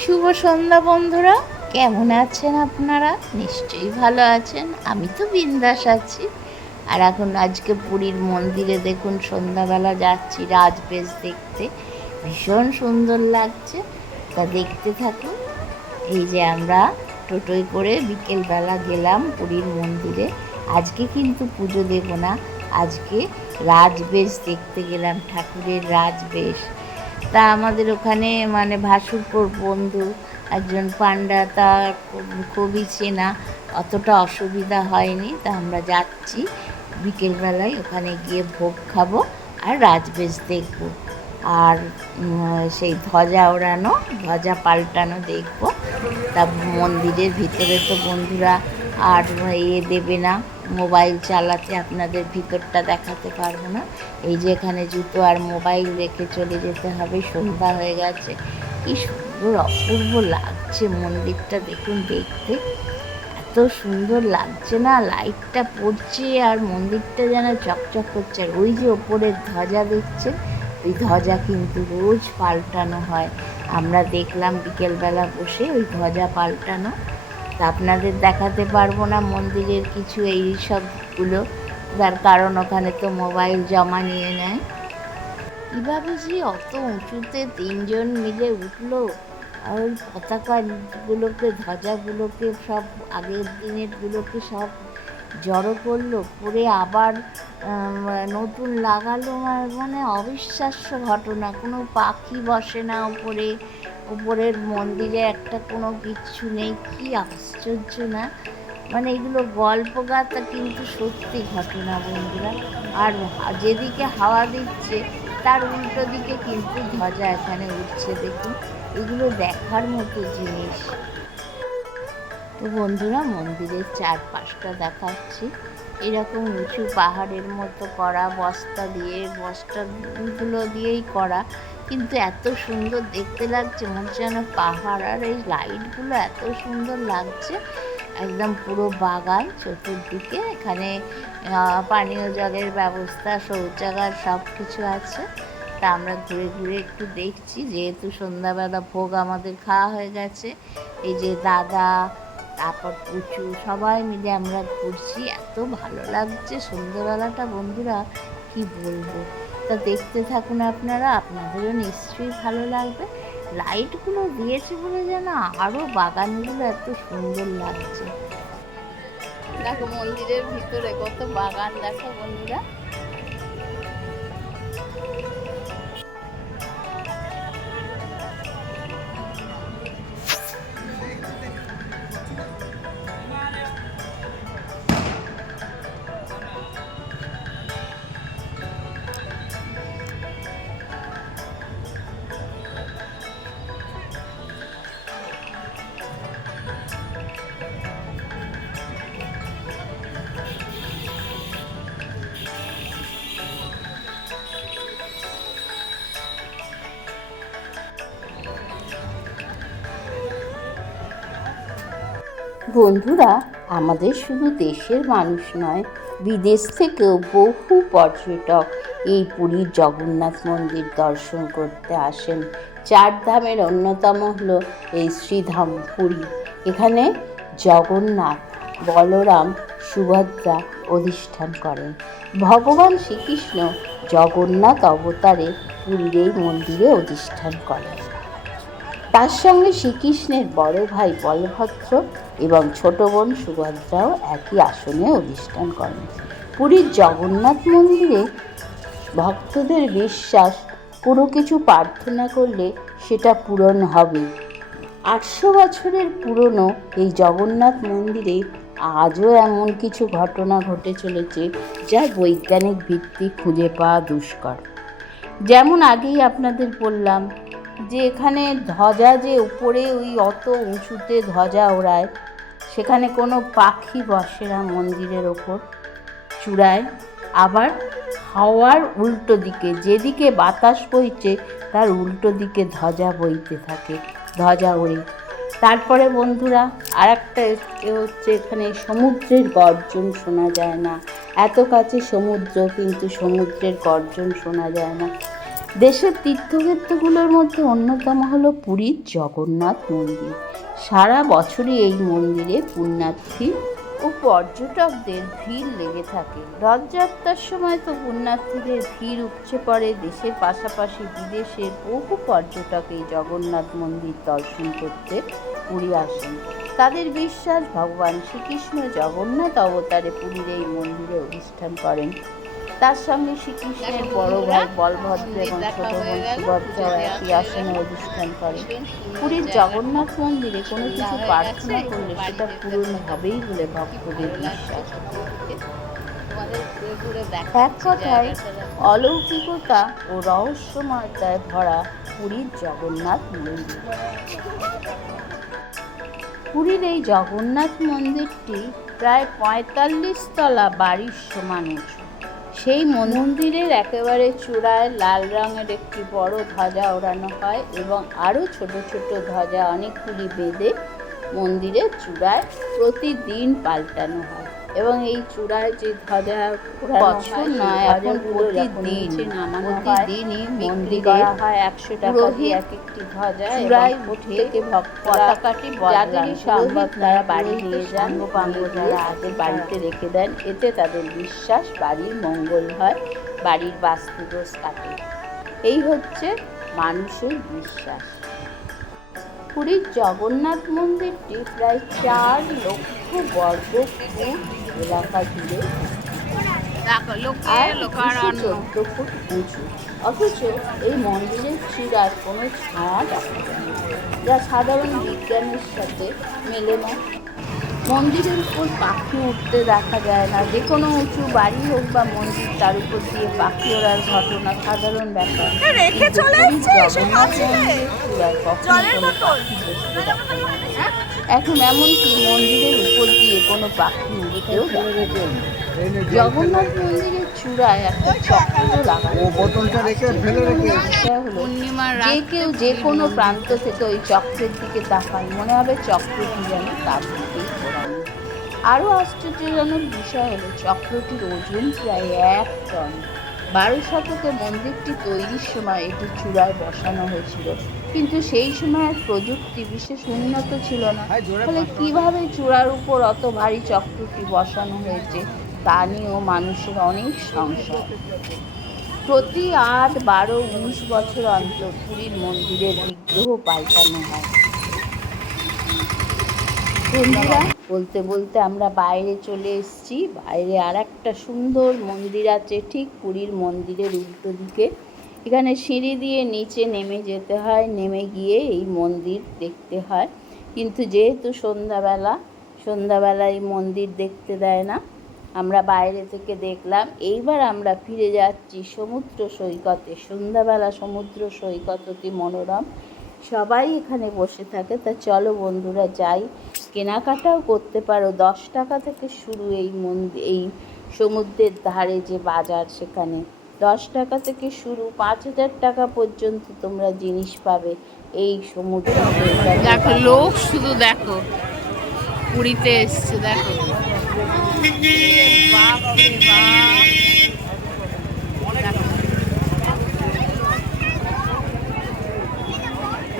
শুভ সন্ধ্যা বন্ধুরা। কেমন আছেন আপনারা? নিশ্চয়ই ভালো আছেন। আমি তো বিন্দাস আছি। আর এখন আজকে পুরীর মন্দিরে দেখুন, সন্ধ্যাবেলা যাচ্ছি রাজবেশ দেখতে। ভীষণ সুন্দর লাগছে। তা দেখতে থাকুন। এই যে আমরা টোটোয় করে বিকেলবেলা গেলাম পুরীর মন্দিরে। আজকে কিন্তু পুজো দেব না। আজকে রাজবেশ দেখতে গেলাম, ঠাকুরের রাজবেশ। তা আমাদের ওখানে মানে ভাসুরপুর বন্ধু, একজন পান্ডা তার খুবই চেনা, অতটা অসুবিধা হয়নি। তা আমরা যাচ্ছি, বিকেলবেলায় ওখানে গিয়ে ভোগ খাব আর রাজবেশ দেখব। আর সেই ধ্বজা ওড়ানো, ধ্বজা পাল্টানো দেখব। তা মন্দিরের ভিতরে তো বন্ধুরা আর ইয়ে দেবে না। মোবাইল চালাতে আপনাদের ভিতরটা দেখাতে পারব না। এই যে এখানে জুতো আর মোবাইল রেখে চলে যেতে হবে সন্ধ্যা হয়ে গেছে। কি সুন্দর অপূর্ব লাগছে মন্দিরটা দেখুন দেখতে। এত সুন্দর লাগছে না, লাইটটা পড়ছে আর মন্দিরটা যেন চকচক করছে। আর ওই যে ওপরের ধ্বজা দেখছেন, ওই ধ্বজা কিন্তু রোজ পাল্টানো হয়। আমরা দেখলাম বিকেলবেলা বসে ওই ধ্বজা পাল্টানো। তা আপনাদের দেখাতে পারব না, মন্দিরের কিছু এই সবগুলো। তার কারণ ওখানে তো মোবাইল জমা নিয়ে নেয়। কীভাবে যে অত উঁচুতে তিনজন মিলে উঠল। আর ওই পতাকাগুলোকে, ধ্বজাগুলোকে সব, আগের দিনেরগুলোকে সব জড়ো করল। করে আবার নতুন লাগালো। মানে অবিশ্বাস্য ঘটনা। কোনো পাখি বসে না ওপরে। উপরের মন্দিরে একটা কোনো কিচ্ছু নেই, কি আশ্চর্য না? মানে এগুলো গল্প গাথা কিন্তু সত্যি ঘটনা বন্ধুরা। আর যেদিকে হাওয়া দিচ্ছে, তার উল্টো দিকে কিন্তু ধ্বজা এখানে উঠছে, দেখুন। এগুলো দেখার মতো জিনিস। তো বন্ধুরা, মন্দিরের চারপাশটা দেখাচ্ছি। এরকম উঁচু পাহাড়ের মতো করা, বস্তা দিয়ে বস্তাগুলো দিয়েই করা। কিন্তু এত সুন্দর দেখতে লাগছে, মনে হচ্ছে যেন পাহাড় আর এই লাইটগুলো এত সুন্দর লাগছে। একদম পুরো বাগান চতুর্দিকে, এখানে পানীয় জলের ব্যবস্থা, শৌচাগার সব কিছু আছে। তা আমরা ঘুরে ঘুরে একটু দেখছি, যেহেতু সন্ধ্যাবেলা ভোগ আমাদের খাওয়া হয়ে গেছে। এই যে দাদা, তারপর পুচু, সবাই মিলে আমরা ঘুরছি। এত ভালো লাগছে সন্ধ্যাবেলাটা, বন্ধুরা, কি বলব? তা দেখতে থাকুন আপনারা, আপনাদেরও নিশ্চয়ই ভালো লাগবে। লাইটগুলো দিয়েছে বলে যেন আরও বাগানগুলো এত সুন্দর লাগছে। দেখো মন্দিরের ভিতরে কত বাগান, দেখো বন্ধুরা। বন্ধুরা, আমাদের শুধু দেশের মানুষ নয়, বিদেশ থেকেও বহু পর্যটক এই পুরীর জগন্নাথ মন্দির দর্শন করতে আসেন। চার ধামের অন্যতম হলো এই শ্রীধাম পুরী। এখানে জগন্নাথ বলরাম সুভদ্রা অধিষ্ঠান করেন। ভগবান শ্রীকৃষ্ণ জগন্নাথ অবতারে পুরীর এই মন্দিরে অধিষ্ঠান করেন। তার সঙ্গে শ্রীকৃষ্ণের বড় ভাই বলভদ্র এবং ছোট বোন সুভদ্রাও একই আসনে অধিষ্ঠান করেন। পুরীর জগন্নাথ মন্দিরে ভক্তদের বিশ্বাস, কোনো কিছু প্রার্থনা করলে সেটা পূরণ হবে। আটশো বছরের পুরনো এই জগন্নাথ মন্দিরে আজও এমন কিছু ঘটনা ঘটে চলেছে যা বৈজ্ঞানিক ভিত্তি খুঁজে পাওয়া দুষ্কর। যেমন আগেই আপনাদের বললাম যে এখানে ধ্বজা যে উপরে ওই অত উঁচুতে ধ্বজা ওড়ায়, সেখানে কোনো পাখি বসে না মন্দিরের ওপর চূড়ায়। আবার হাওয়ার উল্টো দিকে, যেদিকে বাতাস বইছে, তার উল্টো দিকে ধ্বজা বইতে থাকে, ধ্বজা ওড়ে। তারপরে বন্ধুরা আর একটা হচ্ছে এখানে সমুদ্রের গর্জন শোনা যায় না। এত কাছে সমুদ্র, কিন্তু সমুদ্রের গর্জন শোনা যায় না। দেশের তীর্থক্ষেত্রগুলোর মধ্যে অন্যতম হলো পুরীর জগন্নাথ মন্দির। সারা বছরই এই মন্দিরে পুণ্যার্থী ও পর্যটকদের ভিড় লেগে থাকে। রথযাত্রার সময় তো পুণ্যার্থীদের ভিড় উপচে পড়ে। দেশের পাশাপাশি বিদেশের বহু পর্যটক এই জগন্নাথ মন্দির দর্শন করতে পুরী আসেন। তাদের বিশ্বাস, ভগবান শ্রীকৃষ্ণ জগন্নাথ অবতারে পুরীর এই মন্দিরে অধিষ্ঠান করেন তার সঙ্গে শ্রীকৃষ্ণের বড় ভাই বলভদ্র এবং ছোট বোন সুভদ্রাও একই আসনে অধিষ্ঠান করে। পুরীর জগন্নাথ মন্দিরে কোনো কিছু প্রার্থনা করলে সেটা পূরণ হবেই বলে ভক্তদের বিশ্বাস। এক কথায়, অলৌকিকতা ও রহস্যময়তায় ভরা পুরীর জগন্নাথ মন্দির। পুরীর এই জগন্নাথ মন্দিরটি প্রায় পঁয়তাল্লিশ তলা বাড়ির সমান উঁচু। সেই মন্দিরের একেবারে চূড়ায় লাল রঙের একটি বড় ধ্বজা ওড়ানো হয় এবং আরও ছোট ছোট ধ্বজা অনেকগুলি বেঁধে মন্দিরের চূড়ায় প্রতিদিন পাল্টানো হয়। এবং এই চূড়ায় যে ধ্বজা বছর নয় এখন প্রতিদিন প্রতিদিনই মন্দির একশো টাকা এক একটি ধ্বজা চূড়ায় উঠে পতাকাটি যাদেরই সম্ভব তারা বাড়ি নিয়ে যান যারা আগে বাড়িতে রেখে দেন এতে তাদের বিশ্বাস বাড়ির মঙ্গল হয় বাড়ির বাস্তু দোষ কাটে। এই হচ্ছে মানুষের বিশ্বাস। পুরীর জগন্নাথ মন্দিরটি প্রায় চার লক্ষ বর্গ ফুট এলাকা জুড়ে আর চোদ্দ ফুট উঁচু। অথচ এই মন্দিরের চূড়ার কোনো ছায়া দেখা যায় না যা সাধারণ বিজ্ঞানের সাথে মেলে না। মন্দিরের উপর পাখি উঠতে দেখা যায় না যে কোনো উঁচু বাড়ি হোক বা মন্দির তার উপর দিয়ে পাখি ওড়ার ঘটনা সাধারণ ব্যাপার। এখন এমনকি মন্দিরের উপর দিয়ে কোনো পাখি না। জগন্নাথ মন্দিরের চূড়ায় একটা চক্র লাগানো যে কেউ যে কোনো প্রান্ত থেকে ওই চক্রের দিকে তাকান মনে হবে চক্রটি যেন তার দিকেই ঘোরানো। আরও আশ্চর্যজনক বিষয় হলো চক্রটির ওজন প্রায় এক টন। বারো শতকে মন্দিরটি তৈরির সময় এটি চূড়ায় বসানো হয়েছিল। কিন্তু সেই সময়ের প্রযুক্তি বিশেষ উন্নত ছিল না। ফলে কীভাবে চূড়ার উপর অত ভারী চক্রটি বসানো হয়েছে তা নিয়েও মানুষের অনেক সংশয়। প্রতি আট বারো উনিশ বছর অন্তর পুরীর মন্দিরের বিগ্রহ পাল্টানো হয়। বন্ধুরা বলতে বলতে আমরা বাইরে চলে এসেছি। বাইরে আর একটা সুন্দর মন্দির আছে ঠিক পুরীর মন্দিরের উল্টো দিকে। এখানে সিঁড়ি দিয়ে নিচে নেমে যেতে হয়, নেমে গিয়ে এই মন্দির দেখতে হয়। কিন্তু যেহেতু সন্ধ্যাবেলা সন্ধ্যাবেলা এই মন্দির দেখতে দেয় না, আমরা বাইরে থেকে দেখলাম, এইবার আমরা ফিরে যাচ্ছি সমুদ্র সৈকতে, সন্ধ্যাবেলা সমুদ্র সৈকত অতি মনোরম। সবাই এখানে বসে থাকে। তা চলো বন্ধুরা যাই। কেনাকাটাও করতে পারো। দশ টাকা থেকে শুরু এই মন্দির এই সমুদ্রের ধারে যে বাজার সেখানে। দশ টাকা থেকে শুরু পাঁচ হাজার টাকা পর্যন্ত তোমরা জিনিস পাবে। এই সমুদ্র দেখো, লোক শুধু দেখো। পুরীতে এসছে, দেখো।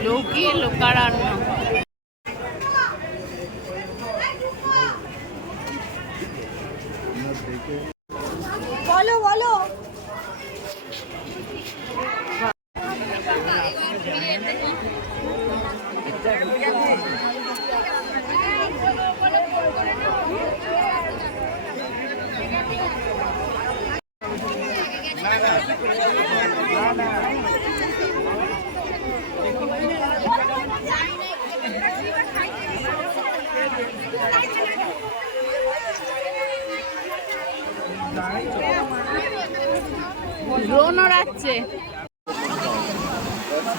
লোকে লোকারণ্য বলো বলো ড্রোন ওড়াচ্ছে।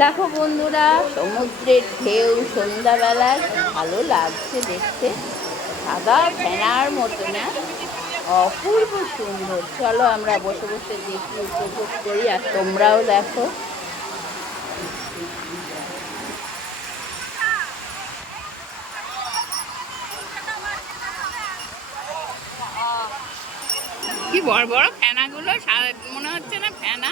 দেখো বন্ধুরা সমুদ্রের ঢেউ সন্ধ্যাবেলায় ভালো লাগছে দেখতে। সাদা ফেনার মতো না অপূর্ব সুন্দর। চলো আমরা বসে বসে দেখি, উপভোগ করি, আর তোমরাও দেখো। কি বড় বড় ফেনাগুলো সা- মনে হচ্ছে না ফেনা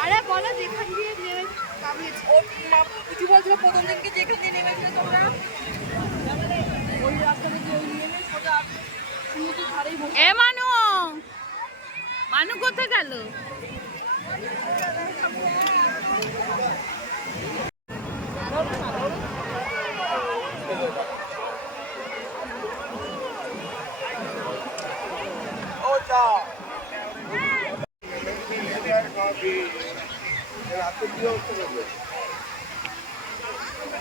আরে বলো যেখান দিয়ে নেমে কামিয়েছি ওর নাম কিছু বলছিল প্রথম দিনকে যেখান দিয়ে নেমেছিলে তোমরা? ওই রাস্তাটা দিয়ে নেমে সোজা সমুদ্রের ধারেই এ মানু! মানু কোথায় গেল?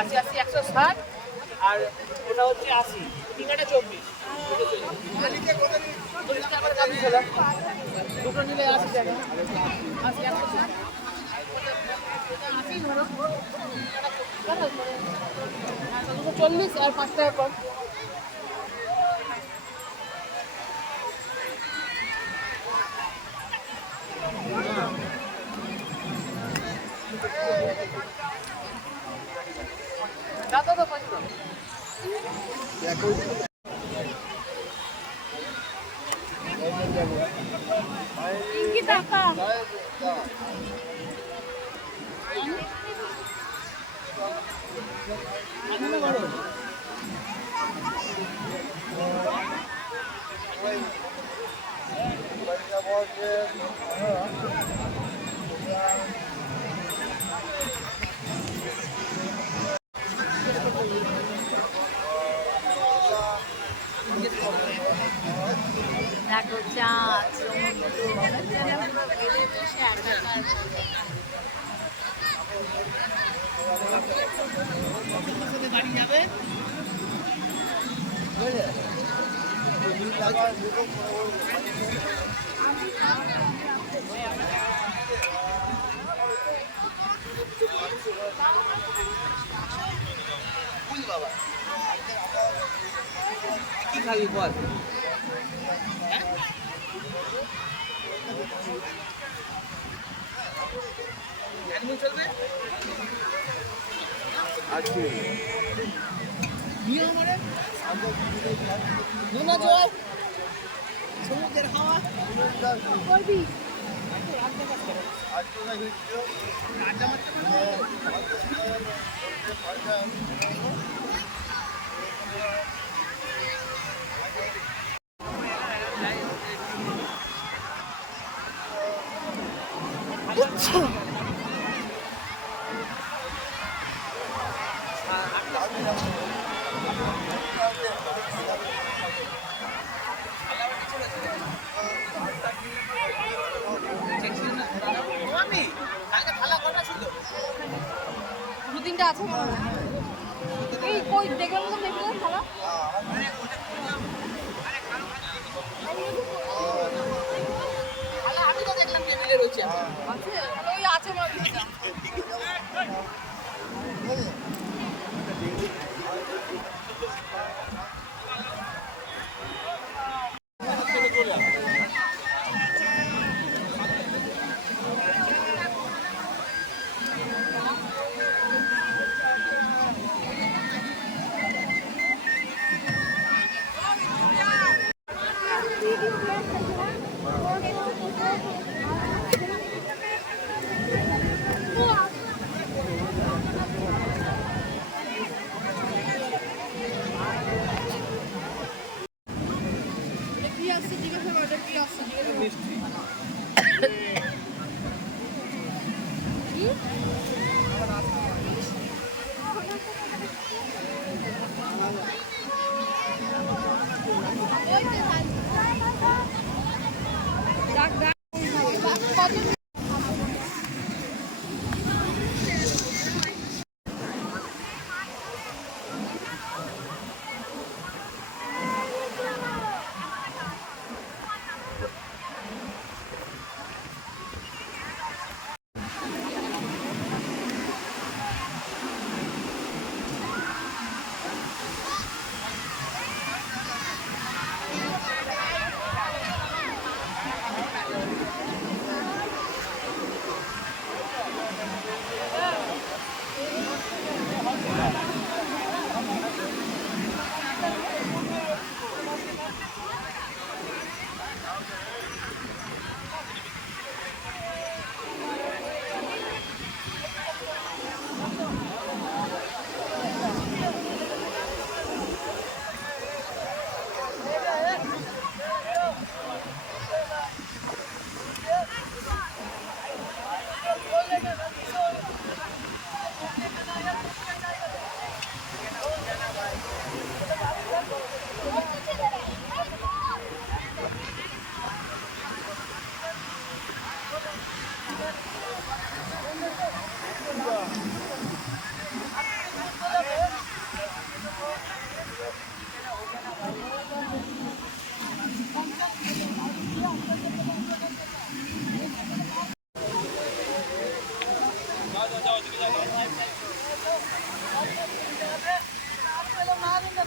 আশি আশি, একশো ষাট, আর ওটা হচ্ছে আশি। চব্বিশ। চল্লিশ টাকা করে দাবি ছিল দুটো নিলে আশি টাকা। আশি, একশো ষাট। দুশো চল্লিশ আর পাঁচ টাকা কম। দাদা তো কি খাবি বল? অ্যানিমেল চলবে? নিয়ে আমারে নোনা জল। সমুদ্রের হাওয়া। করবি? আড্ডা মারতে পারব? What's up? এটা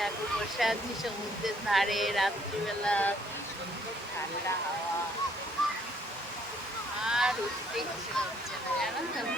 দেখো বসে আছি সমুদ্রের ধারে, রাত্রিবেলা সুন্দর ঠান্ডা হাওয়া। আর উঠতে ইচ্ছে হচ্ছে না, জানো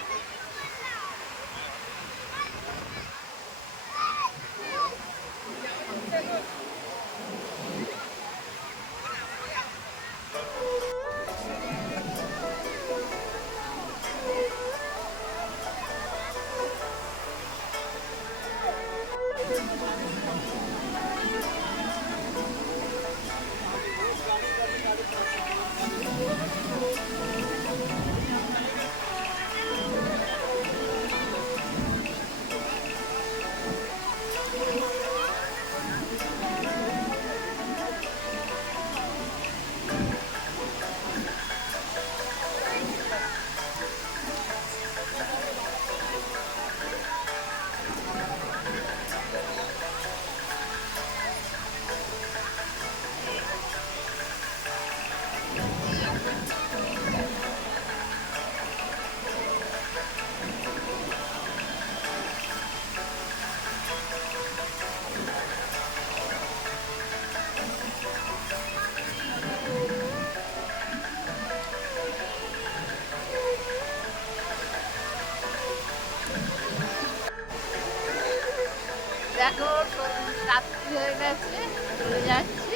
গেছে চলে যাচ্ছি।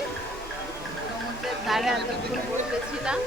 সমুদ্রের ধারে এতক্ষণ বসেছিলাম